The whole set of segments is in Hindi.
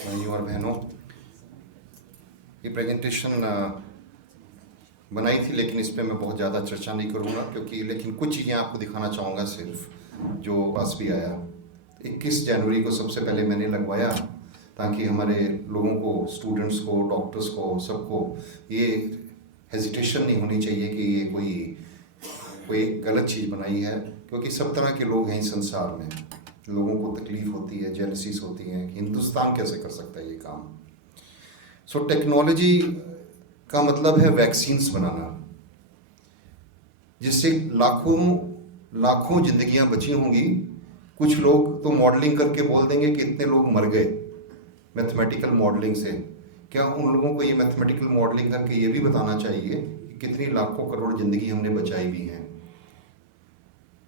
भाइयों और बहनों, ये प्रेजेंटेशन बनाई थी, लेकिन इस पर मैं बहुत ज़्यादा चर्चा नहीं करूँगा लेकिन कुछ चीज़ें आपको दिखाना चाहूँगा सिर्फ जो पास भी आया। 21 जनवरी को सबसे पहले मैंने लगवाया ताकि हमारे लोगों को, स्टूडेंट्स को, डॉक्टर्स को, सबको ये हेजिटेशन नहीं होनी चाहिए कि ये कोई गलत चीज़ बनाई है, क्योंकि सब तरह के लोग हैं इस संसार में। लोगों को तकलीफ़ होती है, जेलसीज होती हैं कि हिंदुस्तान कैसे कर सकता है ये काम। टेक्नोलॉजी का मतलब है वैक्सीन्स बनाना, जिससे लाखों जिंदगियां बची होंगी। कुछ लोग तो मॉडलिंग करके बोल देंगे कि इतने लोग मर गए मैथमेटिकल मॉडलिंग से। क्या उन लोगों को ये मैथमेटिकल मॉडलिंग करके ये भी बताना चाहिए कि कितनी लाखों करोड़ जिंदगी हमने बचाई भी हैं?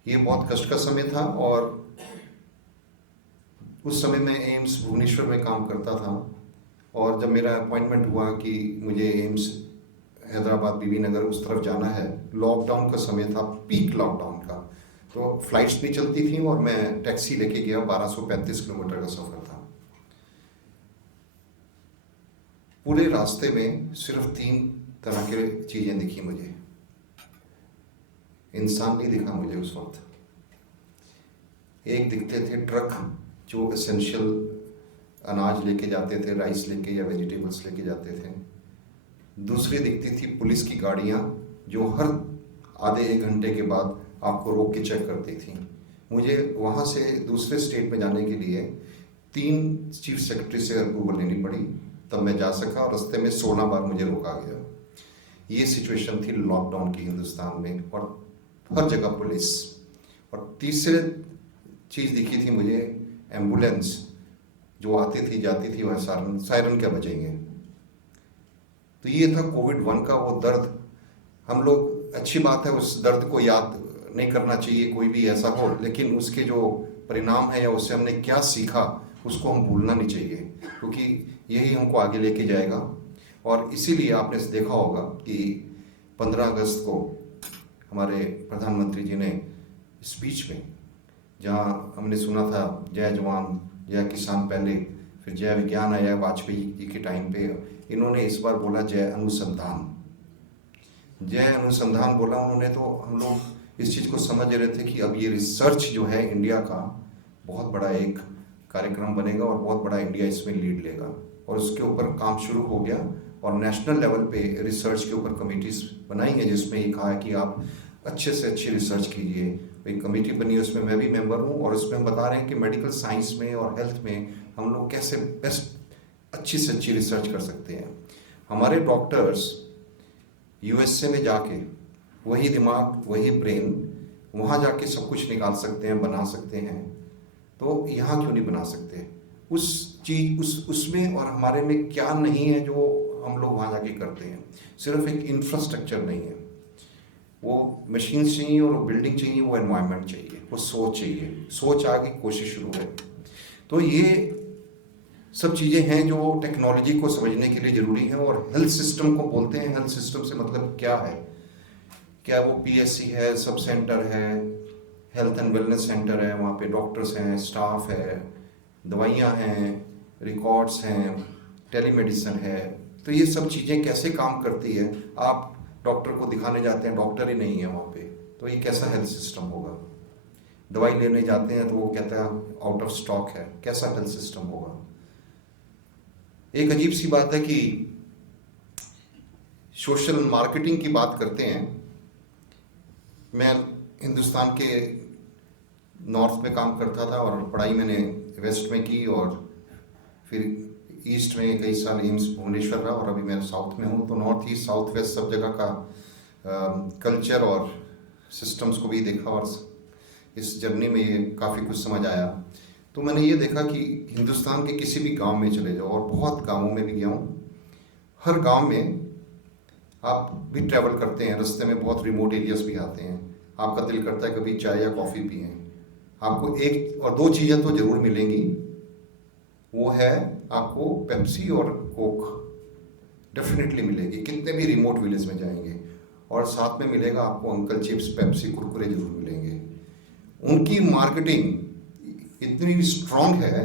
ये बहुत कष्ट का समय था, और उस समय मैं एम्स भुवनेश्वर में काम करता था, और जब मेरा अपॉइंटमेंट हुआ कि मुझे एम्स हैदराबाद बीबी नगर उस तरफ जाना है, लॉकडाउन का समय था, पीक लॉकडाउन का, तो फ्लाइट्स नहीं चलती थी और मैं टैक्सी लेके गया। 1235 किलोमीटर का सफ़र था। पूरे रास्ते में सिर्फ 3 तरह के चीज़ें दिखी मुझे। इंसान नहीं दिखा मुझे उस वक्त। एक दिखते थे ट्रक जो एसेंशियल अनाज लेके जाते थे, राइस लेके या वेजिटेबल्स लेके जाते थे। दूसरी दिखती थी पुलिस की गाड़ियाँ जो हर आधे 1 घंटे के बाद आपको रोक के चेक करती थी। मुझे वहाँ से दूसरे स्टेट में जाने के लिए 3 चीफ सेक्रेटरी से अप्रूवल लेनी पड़ी, तब मैं जा सका, और रास्ते में 16 बार मुझे रोका गया। ये सिचुएशन थी लॉकडाउन की हिंदुस्तान में, और हर जगह पुलिस। और तीसरे चीज़ दिखी थी मुझे, एम्बुलेंस जो आती थी जाती थी, वह सायरन क्या बजेंगे। तो ये था कोविड-1 का वो दर्द। हम लोग, अच्छी बात है, उस दर्द को याद नहीं करना चाहिए, कोई भी ऐसा हो, लेकिन उसके जो परिणाम है या उससे हमने क्या सीखा उसको हम भूलना नहीं चाहिए, क्योंकि यही हमको आगे लेके जाएगा। और इसीलिए आपने देखा होगा कि 15 अगस्त को हमारे प्रधानमंत्री जी ने स्पीच में, जहाँ हमने सुना था जय जवान जय किसान पहले, फिर जय विज्ञान आया वाजपेयी जी के टाइम पे, इन्होंने इस बार बोला जय अनुसंधान। जय अनुसंधान बोला उन्होंने, तो हम लोग इस चीज़ को समझ रहे थे कि अब ये रिसर्च जो है इंडिया का बहुत बड़ा एक कार्यक्रम बनेगा, और बहुत बड़ा इंडिया इसमें लीड लेगा। और उसके ऊपर काम शुरू हो गया, और नेशनल लेवल पे रिसर्च के ऊपर कमेटीज बनाई हैं, जिसमें ये कहा है कि आप अच्छे से अच्छी रिसर्च कीजिए। एक कमेटी बनी है, उसमें मैं भी मेंबर हूँ, और उसमें हम बता रहे हैं कि मेडिकल साइंस में और हेल्थ में हम लोग कैसे बेस्ट अच्छी से अच्छी रिसर्च कर सकते हैं। हमारे डॉक्टर्स यूएसए में जाके वही दिमाग, वही ब्रेन, वहाँ जाके सब कुछ निकाल सकते हैं, बना सकते हैं, तो यहाँ क्यों नहीं बना सकते? उसमें और हमारे में क्या नहीं है जो हम लोग वहाँ जाके करते हैं? सिर्फ एक इंफ्रास्ट्रक्चर नहीं है, वो मशीन चाहिए, और वो बिल्डिंग चाहिए, वो एनवायरनमेंट चाहिए, वो सोच चाहिए। सोच आ गई, कोशिश शुरू है। तो ये सब चीज़ें हैं जो टेक्नोलॉजी को समझने के लिए ज़रूरी हैं। और हेल्थ सिस्टम को बोलते हैं, हेल्थ सिस्टम से मतलब क्या है? क्या वो पीएससी है, सब सेंटर है, हेल्थ एंड वेलनेस सेंटर है, वहाँ पे डॉक्टर्स हैं, स्टाफ है, दवाइयाँ हैं, रिकॉर्ड्स हैं, टेलीमेडिसिन है। तो ये सब चीज़ें कैसे काम करती है? आप डॉक्टर को दिखाने जाते हैं, डॉक्टर ही नहीं है वहाँ पे, तो ये कैसा हेल्थ सिस्टम होगा? दवाई लेने जाते हैं तो वो कहता है आउट ऑफ स्टॉक है, कैसा हेल्थ सिस्टम होगा? एक अजीब सी बात है कि सोशल मार्केटिंग की बात करते हैं। मैं हिंदुस्तान के नॉर्थ में काम करता था, और पढ़ाई मैंने वेस्ट में की, और फिर ईस्ट में कई साल एम्स भुवनेश्वर रहा, और अभी मैं साउथ में हूँ। तो नॉर्थ ईस्ट, साउथ वेस्ट सब जगह का कल्चर और सिस्टम्स को भी देखा, और इस जर्नी में ये काफ़ी कुछ समझ आया। तो मैंने ये देखा कि हिंदुस्तान के किसी भी गांव में चले जाओ, और बहुत गांवों में भी गया हूँ, हर गांव में आप भी ट्रैवल करते हैं, रास्ते में बहुत रिमोट एरियाज भी आते हैं, आपका दिल करता है कभी चाय या कॉफ़ी पिएं, आपको 1 और 2 चीज़ें तो ज़रूर मिलेंगी। वो है आपको पेप्सी और कोक डेफिनेटली मिलेगी, कितने भी रिमोट विलेज में जाएंगे, और साथ में मिलेगा आपको अंकल चिप्स, पेप्सी, कुरकुरे जरूर मिलेंगे। उनकी मार्केटिंग इतनी स्ट्रांग है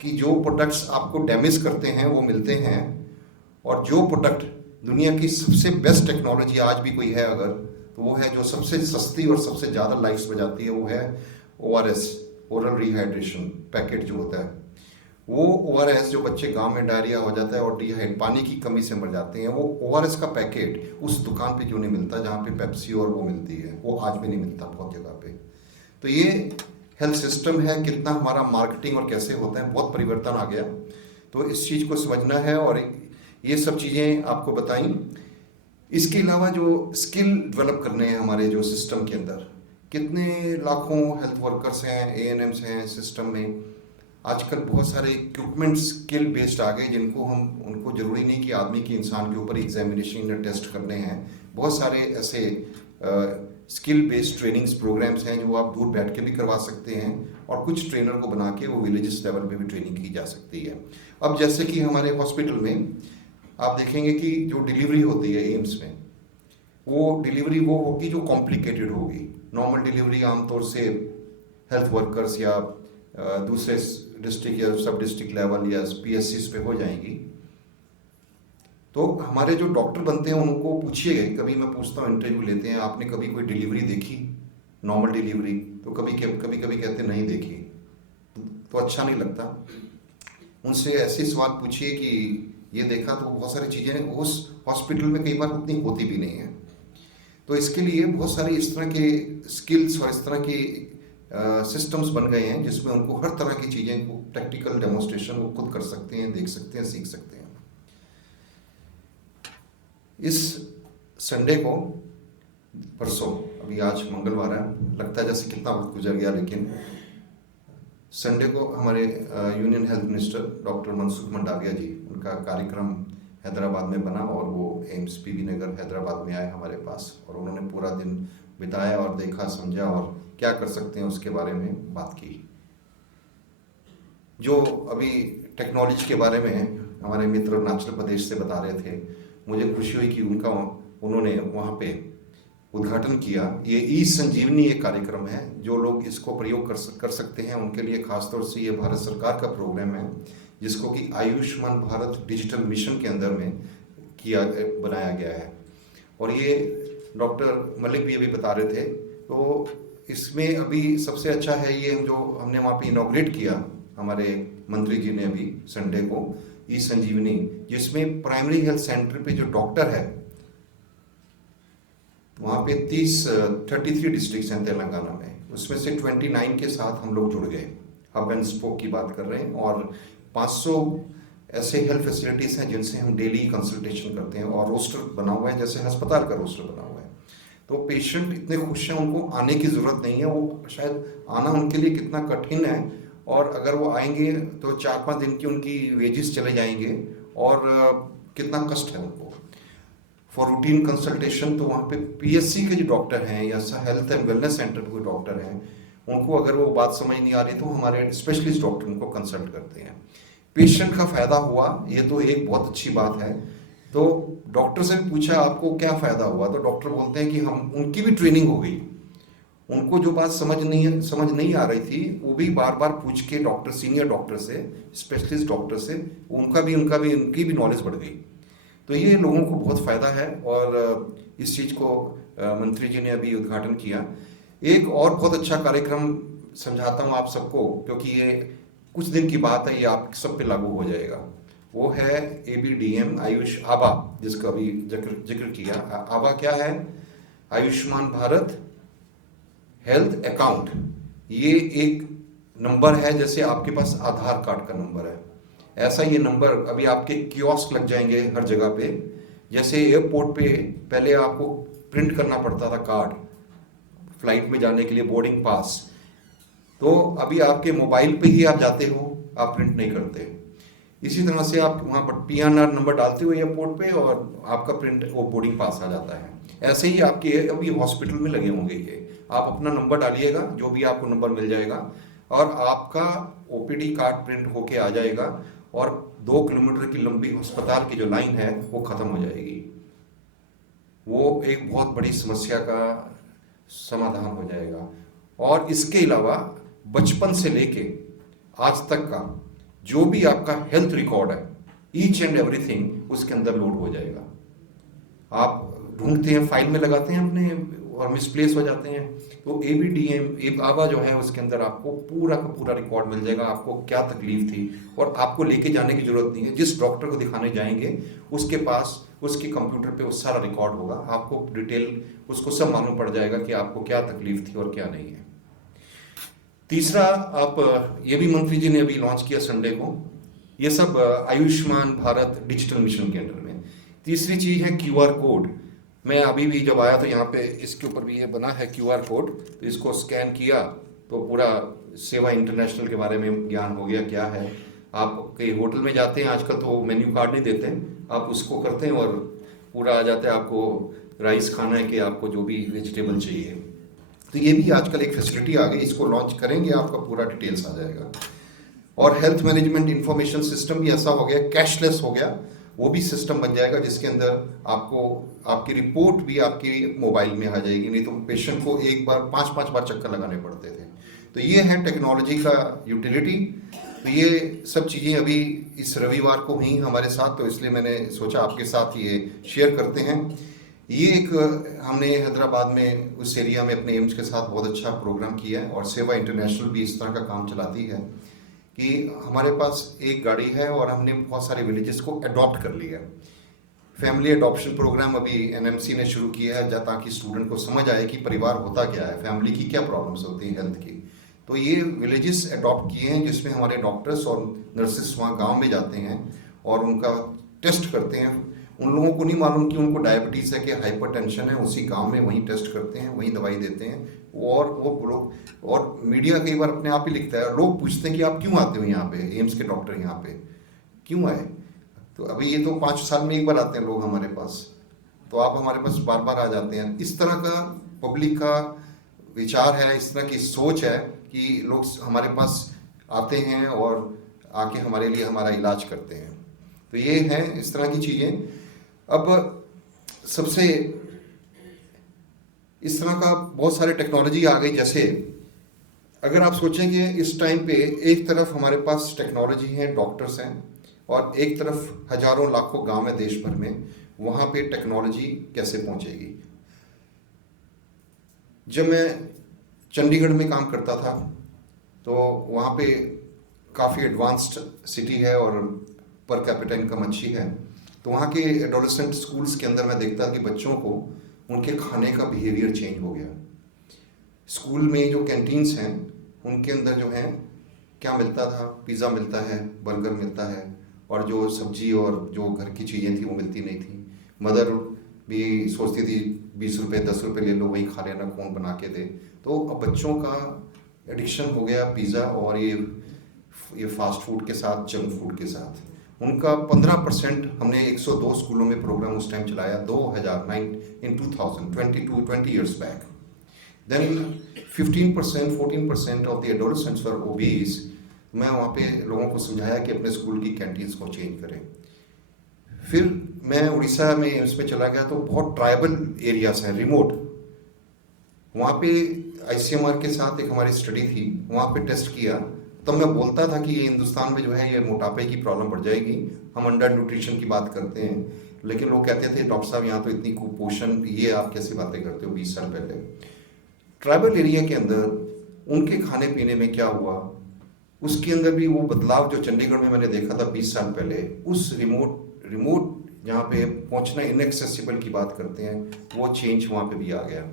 कि जो प्रोडक्ट्स आपको डैमेज करते हैं वो मिलते हैं, और जो प्रोडक्ट दुनिया की सबसे बेस्ट टेक्नोलॉजी आज भी कोई है अगर, तो वो है जो सबसे सस्ती और सबसे ज़्यादा लाइफ्स बचाती है, वो है ORS, ओरल रिहाइड्रेशन पैकेट जो होता है। वो ORS जो बच्चे गांव में डायरिया हो जाता है और पानी की कमी से मर जाते हैं, वो ORS का पैकेट उस दुकान पे क्यों नहीं मिलता जहाँ पे पेप्सी और वो मिलती है, वो आज भी नहीं मिलता बहुत जगह पे। तो ये हेल्थ सिस्टम है, कितना हमारा मार्केटिंग और कैसे होता है, बहुत परिवर्तन आ गया। तो इस चीज़ को समझना है और ये सब चीज़ें आपको बताई। इसके अलावा जो स्किल डेवलप करने हैं हमारे जो सिस्टम के अंदर, कितने लाखों हेल्थ वर्कर्स हैं, ANMs हैं सिस्टम में। आजकल बहुत सारे इक्विपमेंट स्किल बेस्ड आ गए जिनको हम, उनको ज़रूरी नहीं कि आदमी के इंसान के ऊपर एग्जामिनेशन या टेस्ट करने हैं। बहुत सारे ऐसे स्किल बेस्ड ट्रेनिंग्स प्रोग्राम्स हैं जो आप दूर बैठ के भी करवा सकते हैं, और कुछ ट्रेनर को बना के वो विलेजेस लेवल पे भी ट्रेनिंग की जा सकती है। अब जैसे कि हमारे हॉस्पिटल में आप देखेंगे कि जो डिलीवरी होती है एम्स में, वो डिलीवरी वो होगी जो कॉम्प्लिकेटेड होगी। नॉर्मल डिलीवरी आमतौर से हेल्थ वर्कर्स या दूसरे डिस्ट्रिक्ट या सब डिस्ट्रिक्ट लेवल या PSCs पे हो जाएंगी। तो हमारे जो डॉक्टर बनते हैं उनको पूछिए, कभी मैं पूछता हूँ, इंटरव्यू लेते हैं, आपने कभी कोई डिलीवरी देखी नॉर्मल डिलीवरी, तो कभी कभी कहते नहीं देखी, तो अच्छा नहीं लगता। उनसे ऐसे सवाल पूछिए कि ये देखा, तो बहुत सारी चीज़ें उस हॉस्पिटल में कई बार उतनी होती भी नहीं है। तो इसके लिए बहुत सारे इस तरह के स्किल्स और इस तरह के सिस्टम्स बन गए हैं जिसमें उनको हर तरह की चीज़ें को प्रैक्टिकल डेमोन्स्ट्रेशन वो खुद कर सकते हैं, देख सकते हैं, सीख सकते हैं। इस संडे को, परसों, अभी आज मंगलवार है, लगता है जैसे कितना वक्त गुजर गया, लेकिन संडे को हमारे union health minister doctor Mansukh Mandaviya ji, उनका कार्यक्रम हैदराबाद में बना और वो एम्स PV नगर हैदराबाद में आए हमारे पास, और उन्होंने पूरा दिन बिताया और देखा, समझा और क्या कर सकते हैं उसके बारे में बात की। जो अभी टेक्नोलॉजी के बारे में हमारे मित्र अरुणाचल प्रदेश से बता रहे थे, मुझे खुशी हुई कि उन्होंने वहाँ पे उद्घाटन किया। ये ई-संजीवनी एक कार्यक्रम है, जो लोग इसको प्रयोग कर सकते हैं उनके लिए खासतौर से ये भारत सरकार का प्रोग्राम है, जिसको कि आयुष्मान भारत डिजिटल मिशन के अंदर में बनाया गया है। और ये डॉक्टर मलिक भी अभी बता रहे थे, तो इसमें अभी सबसे अच्छा है ये जो हमने वहाँ पे इनॉग्रेट किया, हमारे मंत्री जी ने अभी संडे को, ई-संजीवनी, जिसमें प्राइमरी हेल्थ सेंटर पे जो डॉक्टर है वहाँ पे 33 डिस्ट्रिक्ट्स हैं तेलंगाना में, उसमें से 29 के साथ हम लोग जुड़ गए। हब एंड स्पोक की बात कर रहे हैं, और 500 ऐसे हेल्थ फैसिलिटीज़ हैं जिनसे हम डेली कंसल्टेशन करते हैं, और रोस्टर बना हुआ है, जैसे अस्पताल का रोस्टर बना हुआ है। तो पेशेंट इतने खुश हैं, उनको आने की ज़रूरत नहीं है। वो शायद आना उनके लिए कितना कठिन है, और अगर वो आएंगे तो 4-5 दिन की उनकी वेजेस चले जाएंगे, और कितना कष्ट है उनको। फॉर रूटीन कंसल्टेशन तो वहाँ पे PSC के जो डॉक्टर हैं या हेल्थ एंड वेलनेस सेंटर के डॉक्टर हैं, उनको अगर वो बात समझ नहीं आ रही तो हमारे स्पेशलिस्ट डॉक्टर उनको कंसल्ट करते हैं। पेशेंट का फ़ायदा हुआ, ये तो एक बहुत अच्छी बात है। तो डॉक्टर से पूछा आपको क्या फ़ायदा हुआ, तो डॉक्टर बोलते हैं कि हम, उनकी भी ट्रेनिंग हो गई, उनको जो बात समझ नहीं आ रही थी वो भी बार बार पूछ के डॉक्टर, सीनियर डॉक्टर से, स्पेशलिस्ट डॉक्टर से, उनकी भी नॉलेज बढ़ गई। तो ये लोगों को बहुत फ़ायदा है, और इस चीज़ को मंत्री जी ने अभी उद्घाटन किया। एक और बहुत अच्छा कार्यक्रम समझाता हूँ आप सबको, क्योंकि ये कुछ दिन की बात है, ये आप सब पे लागू हो जाएगा। वो है ABDM आयुष आभा, जिसका अभी जिक्र किया। आभा क्या है? Ayushman Bharat health account. ये एक नंबर है, जैसे आपके पास आधार कार्ड का नंबर है, ऐसा ये नंबर अभी आपके कियोस्क लग जाएंगे हर जगह पे। जैसे एयरपोर्ट पे पहले आपको प्रिंट करना पड़ता था कार्ड फ्लाइट में जाने के लिए, बोर्डिंग पास, तो अभी आपके मोबाइल पे ही आप जाते हो, आप प्रिंट नहीं करते। इसी तरह से आप वहाँ पर PNR नंबर डालते हो एयरपोर्ट पे, और आपका प्रिंट, वो बोर्डिंग पास आ जाता है। ऐसे ही आपके अभी हॉस्पिटल में लगे होंगे ये, आप अपना नंबर डालिएगा, जो भी आपको नंबर मिल जाएगा, और आपका OPD कार्ड प्रिंट होके आ जाएगा, और 2 किलोमीटर की लंबी अस्पताल की जो लाइन है वो ख़त्म हो जाएगी। वो एक बहुत बड़ी समस्या का समाधान हो जाएगा। और इसके अलावा बचपन से लेके आज तक का जो भी आपका हेल्थ रिकॉर्ड है, ईच एंड एवरीथिंग उसके अंदर लोड हो जाएगा। आप ढूंढते हैं, फाइल में लगाते हैं अपने और मिसप्लेस हो जाते हैं, तो ABDM आवा जो है उसके अंदर आपको पूरा का पूरा रिकॉर्ड मिल जाएगा, आपको क्या तकलीफ थी, और आपको लेके जाने की जरूरत नहीं है। जिस डॉक्टर को दिखाने जाएंगे उसके पास उसके कंप्यूटर पे वो सारा रिकॉर्ड होगा, आपको डिटेल उसको सब मालूम पड़ जाएगा कि आपको क्या तकलीफ थी और क्या नहीं है। तीसरा, आप ये भी मंत्री जी ने अभी लॉन्च किया संडे को, ये सब आयुष्मान भारत डिजिटल मिशन के अंडर में। तीसरी चीज़ है QR कोड। मैं अभी भी जब आया तो यहाँ पे इसके ऊपर भी ये बना है QR कोड, तो इसको स्कैन किया तो पूरा सेवा इंटरनेशनल के बारे में ज्ञान हो गया क्या है। आप कई होटल में जाते हैं आजकल तो मेन्यू कार्ड नहीं देते, आप उसको करते हैं और पूरा आ जाता है, आपको राइस खाना है कि आपको जो भी वेजिटेबल चाहिए। तो ये भी आजकल एक फैसिलिटी आ गई, इसको लॉन्च करेंगे आपका पूरा डिटेल्स आ जाएगा। और हेल्थ मैनेजमेंट इंफॉर्मेशन सिस्टम भी ऐसा हो गया, कैशलेस हो गया, वो भी सिस्टम बन जाएगा जिसके अंदर आपको आपकी रिपोर्ट भी आपकी मोबाइल में आ जाएगी। नहीं तो पेशेंट को एक बार 5-5 बार चक्कर लगाने पड़ते थे। तो ये है टेक्नोलॉजी का यूटिलिटी। तो ये सब चीज़ें अभी इस रविवार को हुई हमारे साथ, तो इसलिए मैंने सोचा आपके साथ ये शेयर करते हैं। ये एक हमने हैदराबाद में उस एरिया में अपने एम्स के साथ बहुत अच्छा प्रोग्राम किया है, और सेवा इंटरनेशनल भी इस तरह का काम चलाती है कि हमारे पास एक गाड़ी है और हमने बहुत सारे विलेजेस को अडॉप्ट कर लिया। फैमिली अडॉप्शन प्रोग्राम अभी NMC ने शुरू किया है, ताकि स्टूडेंट को समझ आए कि परिवार होता क्या है, फैमिली की क्या प्रॉब्लम्स होती हैं हेल्थ की। तो ये विलेजेस अडॉप्ट किए हैं जिसमें हमारे डॉक्टर्स और नर्सेस वहाँ गाँव में जाते हैं और उनका टेस्ट करते हैं। उन लोगों को नहीं मालूम कि उनको डायबिटीज़ है कि हाइपरटेंशन है, उसी गांव में वहीं टेस्ट करते हैं, वहीं दवाई देते हैं। और वो लोग, और मीडिया कई बार अपने आप ही लिखता है, लोग पूछते हैं कि आप क्यों आते हो यहाँ पे, एम्स के डॉक्टर यहाँ पे क्यों आए। तो अभी ये तो 5 साल में एक बार आते हैं लोग हमारे पास, तो आप हमारे पास बार बार आ जाते हैं। इस तरह का पब्लिक का विचार है, इस तरह की सोच है कि लोग हमारे पास आते हैं और आके हमारे लिए हमारा इलाज करते हैं। तो ये है इस तरह की चीज़ें। अब सबसे इस तरह का बहुत सारे टेक्नोलॉजी आ गई, जैसे अगर आप सोचें कि इस टाइम पे एक तरफ हमारे पास टेक्नोलॉजी है, डॉक्टर्स हैं, और एक तरफ हजारों लाखों गांव है देश भर में, वहाँ पे टेक्नोलॉजी कैसे पहुँचेगी। जब मैं चंडीगढ़ में काम करता था तो वहाँ पे काफ़ी एडवांस्ड सिटी है और पर कैपिटा इनकम अच्छी है। तो वहाँ के एडोलेसेंट स्कूल्स के अंदर मैं देखता कि बच्चों को उनके खाने का बिहेवियर चेंज हो गया। स्कूल में जो कैंटीन्स हैं उनके अंदर जो है क्या मिलता था, पिज़्ज़ा मिलता है, बर्गर मिलता है, और जो सब्जी और जो घर की चीज़ें थी वो मिलती नहीं थी। मदर भी सोचती थी 20 रुपये 10 रुपये ले लो, वही खा लेना, कौन बना के दे। तो अब बच्चों का एडिक्शन हो गया पिज़्ज़ा और ये फास्ट फूड के साथ, जंक फूड के साथ। उनका 15% हमने 102 स्कूलों में प्रोग्राम उस टाइम चलाया 20 years back. Then 15%, 14% of the adolescents were obese. मैं वहाँ पे लोगों को समझाया कि अपने स्कूल की कैंटीन्स को चेंज करें। फिर मैं उड़ीसा में उसमें चला गया तो बहुत ट्राइबल एरियाज हैं, रिमोट। वहाँ पे ICMR के साथ एक हमारी स्टडी थी, वहाँ पे टेस्ट किया। तब मैं बोलता था कि ये हिंदुस्तान में जो है ये मोटापे की प्रॉब्लम बढ़ जाएगी, हम अंडर न्यूट्रिशन की बात करते हैं, लेकिन लोग कहते थे डॉक्टर साहब यहाँ तो इतनी कुपोषण, ये आप कैसी बातें करते हो 20 साल पहले। ट्राइबल एरिया के अंदर उनके खाने पीने में क्या हुआ, उसके अंदर भी वो बदलाव जो चंडीगढ़ में मैंने देखा था 20 साल पहले, उस रिमोट जहाँ पे पहुँचना इनएक्सेसिबल की बात करते हैं, वो चेंज वहाँ पे भी आ गया।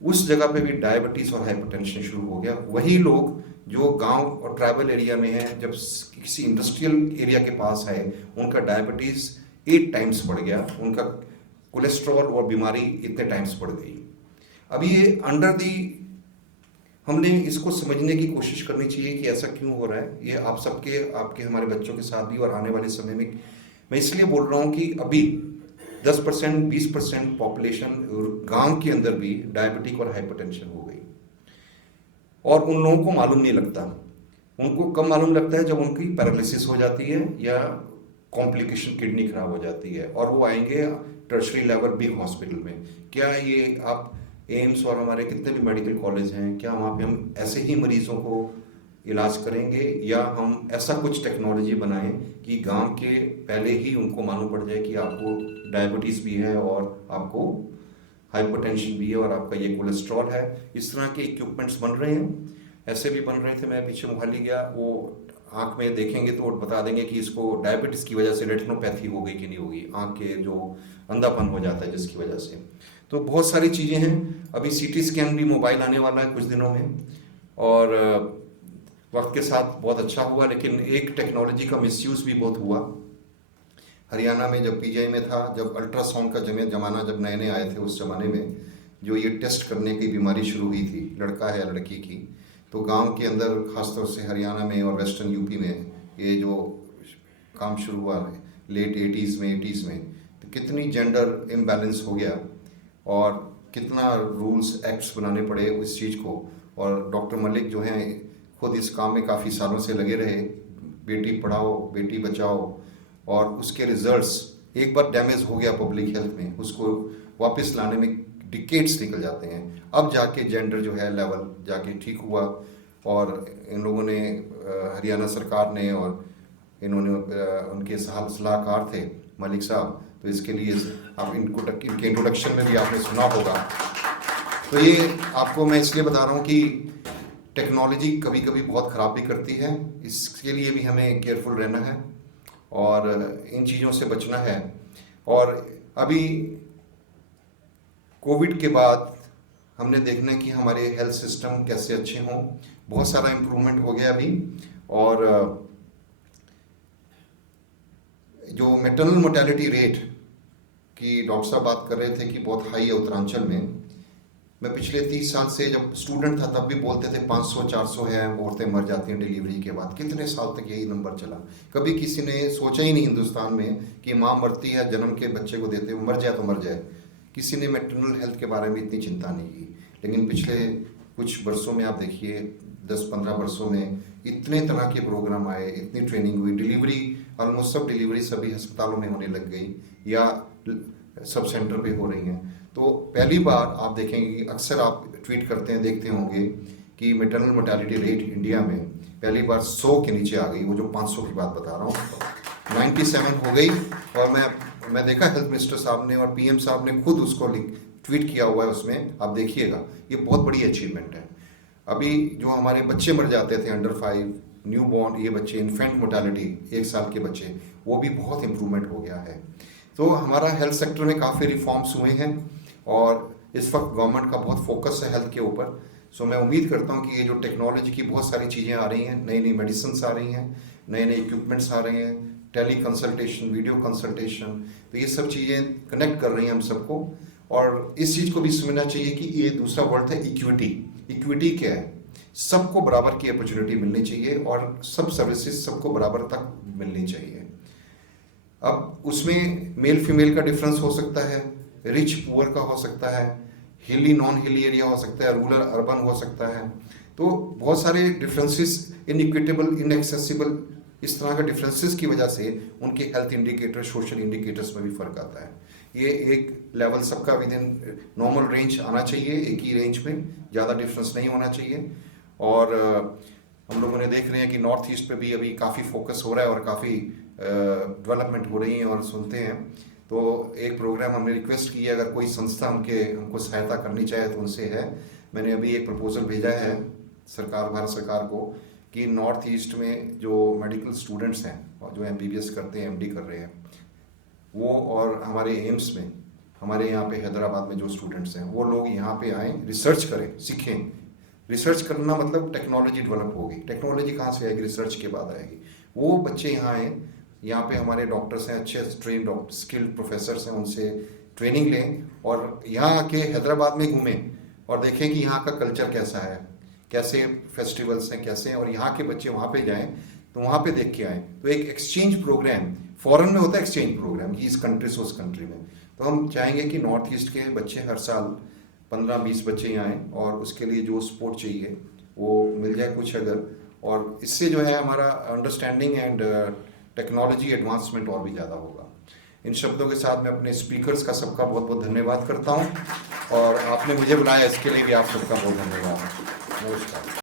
उस जगह पे भी डायबिटीज़ और हाइपरटेंशन शुरू हो गया। वही लोग जो गांव और ट्राइबल एरिया में हैं, जब किसी इंडस्ट्रियल एरिया के पास है, उनका डायबिटीज़ 8 टाइम्स बढ़ गया, उनका कोलेस्ट्रॉल और बीमारी इतने टाइम्स बढ़ गई। अभी ये हमने इसको समझने की कोशिश करनी चाहिए कि ऐसा क्यों हो रहा है। ये आप सबके, आपके, हमारे बच्चों के साथ भी, और आने वाले समय में मैं इसलिए बोल रहा हूँ कि अभी 10%, 20% पॉपुलेशन गांव के अंदर भी डायबिटिक और हाइपरटेंशन हो गई, और उन लोगों को मालूम नहीं लगता। उनको कब मालूम लगता है, जब उनकी पैरालिसिस हो जाती है या कॉम्प्लिकेशन, किडनी खराब हो जाती है, और वो आएंगे टर्शरी लेवल बिग हॉस्पिटल में। क्या ये आप एम्स और हमारे कितने भी मेडिकल कॉलेज हैं, क्या वहाँ पे हम ऐसे ही मरीजों को इलाज करेंगे, या हम ऐसा कुछ टेक्नोलॉजी बनाएं कि गांव के पहले ही उनको मालूम पड़ जाए कि आपको डायबिटीज़ भी है और आपको हाइपरटेंशन भी है और आपका ये कोलेस्ट्रॉल है। इस तरह के इक्विपमेंट्स बन रहे हैं, ऐसे भी बन रहे थे। मैं पीछे मोहाली गया, वो आँख में देखेंगे तो वो बता देंगे कि इसको डायबिटीज़ की वजह से रेटिनोपैथी हो गई कि नहीं होगी, आँख के जो अंधापन हो जाता है जिसकी वजह से। तो बहुत सारी चीज़ें हैं। अभी सीटी स्कैन भी मोबाइल आने वाला है कुछ दिनों में, और वक्त के साथ बहुत अच्छा हुआ, लेकिन एक टेक्नोलॉजी का मिसयूज़ भी बहुत हुआ। हरियाणा में जब पीजीआई में था, जब अल्ट्रासाउंड का जमाना जब नए नए आए थे, उस जमाने में जो ये टेस्ट करने की बीमारी शुरू हुई थी, लड़का है लड़की की, तो गांव के अंदर खासतौर से हरियाणा में और वेस्टर्न यूपी में ये जो काम शुरू हुआ है लेट 80s में, तो कितनी जेंडर इम्बैलेंस हो गया और कितना रूल्स एक्ट्स बनाने पड़े उस चीज़ को। और डॉक्टर मलिक जो हैं खुद इस काम में काफ़ी सालों से लगे रहे, बेटी पढ़ाओ बेटी बचाओ, और उसके रिजल्ट्स एक बार डैमेज हो गया पब्लिक हेल्थ में, उसको वापस लाने में डिकेड्स निकल जाते हैं। अब जाके जेंडर जो है लेवल जाके ठीक हुआ, और इन लोगों ने हरियाणा सरकार ने, और इन्होंने उनके सलाहकार थे मलिक साहब, तो इसके लिए आप इनके इंट्रोडक्शन में भी आपने सुना होगा। तो ये आपको मैं इसलिए बता रहा हूँ कि टेक्नोलॉजी कभी कभी बहुत ख़राब भी करती है, इसके लिए भी हमें केयरफुल रहना है और इन चीज़ों से बचना है। और अभी कोविड के बाद हमने देखना है कि हमारे हेल्थ सिस्टम कैसे अच्छे हों। बहुत सारा इम्प्रूवमेंट हो गया अभी, और जो मैटरनल मोर्टेलिटी रेट की डॉक्टर साहब बात कर रहे थे कि बहुत हाई है उत्तरांचल में। मैं पिछले 30 साल से जब स्टूडेंट था तब भी बोलते थे 500-400 है औरतें मर जाती हैं डिलीवरी के बाद। कितने साल तक यही नंबर चला, कभी किसी ने सोचा ही नहीं हिंदुस्तान में कि माँ मरती है, जन्म के बच्चे को देते हुए मर जाए तो मर जाए। किसी ने मैटरनल हेल्थ के बारे में इतनी चिंता नहीं की। लेकिन पिछले कुछ वर्षों में आप देखिए, 10-15 वर्षों में इतने तरह के प्रोग्राम आए, इतनी ट्रेनिंग हुई, डिलीवरी ऑलमोस्ट सब डिलीवरी सभी अस्पतालों में होने लग गई या सब सेंटर पे हो रही हैं। तो पहली बार आप देखेंगे कि अक्सर आप ट्वीट करते हैं, देखते होंगे कि मैटरनल मोर्टेलिटी रेट इंडिया में पहली बार 100 के नीचे आ गई। वो जो 500 की बात बता रहा हूँ 97 हो गई। और मैं देखा हेल्थ मिनिस्टर साहब ने और पीएम साहब ने खुद उसको ट्वीट किया हुआ है, उसमें आप देखिएगा। ये बहुत बड़ी अचीवमेंट है। अभी जो हमारे बच्चे मर जाते थे अंडर 5 न्यू बॉर्न, ये बच्चे इन्फेंट मोर्टेलिटी 1 साल के बच्चे, वो भी बहुत इम्प्रूवमेंट हो गया है। तो हमारा हेल्थ सेक्टर में काफ़ी रिफॉर्म्स हुए हैं और इस वक्त गवर्नमेंट का बहुत फोकस है हेल्थ के ऊपर। सो मैं उम्मीद करता हूँ कि ये जो टेक्नोलॉजी की बहुत सारी चीज़ें आ रही हैं, नई नई मेडिसिन आ रही हैं, नए नए इक्विपमेंट्स आ रहे हैं, टेली कंसल्टेशन, वीडियो कंसल्टेशन, तो ये सब चीज़ें कनेक्ट कर रही हैं हम सबको। और इस चीज़ को भी समझना चाहिए कि ये दूसरा वर्ड है इक्विटी। इक्विटी क्या है? सबको बराबर की अपॉर्चुनिटी मिलनी चाहिए और सब सर्विसेज सबको बराबर तक मिलनी चाहिए। अब उसमें मेल फीमेल का डिफरेंस हो सकता है, रिच पुअर का हो सकता है, हिली नॉन हिली एरिया हो सकता है, रूरल अर्बन हो सकता है। तो बहुत सारे डिफरेंसेस, इनइक्विटेबल, इनएक्सेसिबल, इस तरह का डिफरेंसेस की वजह से उनके हेल्थ इंडिकेटर, सोशल इंडिकेटर्स में भी फर्क आता है। ये एक लेवल सबका विद इन नॉर्मल रेंज आना चाहिए, एक ही रेंज में, ज़्यादा डिफरेंस नहीं होना चाहिए। और हम लोगों ने देख रहे हैं कि नॉर्थ ईस्ट पे भी अभी काफ़ी फोकस हो रहा है और काफ़ी डेवलपमेंट हो रही है। और सुनते हैं तो एक प्रोग्राम हमने रिक्वेस्ट की है, अगर कोई संस्था हमको सहायता करनी चाहे तो उनसे है। मैंने अभी एक प्रपोजल भेजा है भारत सरकार को कि नॉर्थ ईस्ट में जो मेडिकल स्टूडेंट्स हैं और जो MBBS करते हैं, MD कर रहे हैं वो, और हमारे एम्स में, हमारे यहाँ पे हैदराबाद में जो स्टूडेंट्स हैं वो लोग यहाँ पे आएँ, रिसर्च करें, सीखें। रिसर्च करना मतलब टेक्नोलॉजी डेवलप होगी। टेक्नोलॉजी कहाँ से आएगी? रिसर्च के बाद आएगी। वो बच्चे यहाँ आए, यहाँ पे हमारे डॉक्टर्स हैं, अच्छे ट्रेन डॉक्टर, स्किल्ड प्रोफेसर्स हैं, उनसे ट्रेनिंग लें और यहाँ आके हैदराबाद में घूमें और देखें कि यहाँ का कल्चर कैसा है, कैसे फेस्टिवल्स हैं, कैसे हैं, और यहाँ के बच्चे वहाँ पे जाएं तो वहाँ पे देख के आएँ। तो एक एक्सचेंज प्रोग्राम, फॉरेन में होता है एक्सचेंज प्रोग्राम कि इस कंट्री से उस कंट्री में, तो हम चाहेंगे कि नॉर्थ ईस्ट के बच्चे हर साल 15-20 बच्चे यहाँ आएँ और उसके लिए जो सपोर्ट चाहिए वो मिल जाए कुछ अगर। और इससे जो है हमारा अंडरस्टैंडिंग एंड टेक्नोलॉजी एडवांसमेंट और भी ज़्यादा होगा। इन शब्दों के साथ मैं अपने स्पीकर्स का सबका बहुत बहुत धन्यवाद करता हूँ और आपने मुझे बुलाया इसके लिए भी आप सबका बहुत धन्यवाद। नमस्कार।